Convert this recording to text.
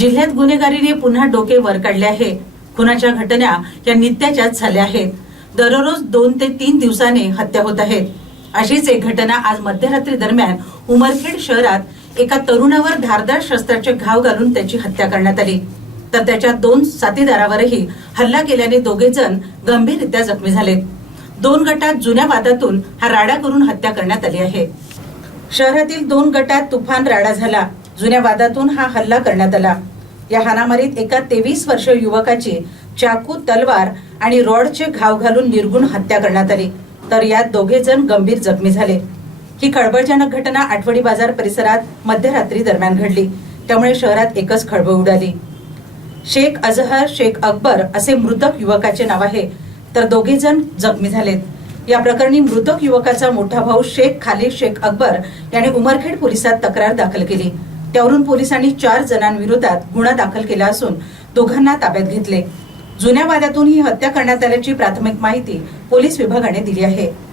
जिल्ह्यात गुन्हेगारीने पुन्हा डोके वर काढले आहे. खुनाच्या घटना या नित्याच्याच झाल्या आहेत. दररोज दोन ते तीन दिवसाने हत्या होत आहेत अशीच एक घटना आज मध्यरात्री दरम्यान उमरखेड शहरात एका तरुणावर धारदार शस्त्राचे घाव घालून त्याची हत्या करण्यात आली. तर त्याच्या दोन साथीदारावरही हल्ला केल्याने दोघे जण गंभीररित्या जखमी झाले. दोन गटात जुन्या वादातून हा राडा करून हत्या करण्यात आली आहे. शहरातील दोन गटात तुफान राडा झाला. जुन्या वादातून हा हल्ला करण्यात आला. या हाणामारीत एका तेवीस वर्ष युवकाची चाकू तलवार आणि रॉडचे घाव घालून निर्गुण हत्या करण्यात आली. तर यात दोघे जण गंभीर जखमी झाले. ही खळबळजनक घटना आठवडी बाजार परिसरात मध्यरात्री दरम्यान घडली. त्यामुळे शहरात एकच खळबळ उडाली. शेख अजहर शेख अकबर असे मृतक युवकाचे नाव आहे. तर दोघे जण जखमी झालेत. या प्रकरणी मृतक युवकाचा मोठा भाऊ शेख खालिद शेख अकबर याने उमरखेड पोलिसात तक्रार दाखल केली. त्यावरून पोलिसांनी चार जणांविरोधात गुन्हा दाखल केला असून दोघांना ताब्यात घेतले. जुन्या वाद्यातून ही हत्या करण्यात आल्याची प्राथमिक माहिती पोलीस विभागाने दिली आहे.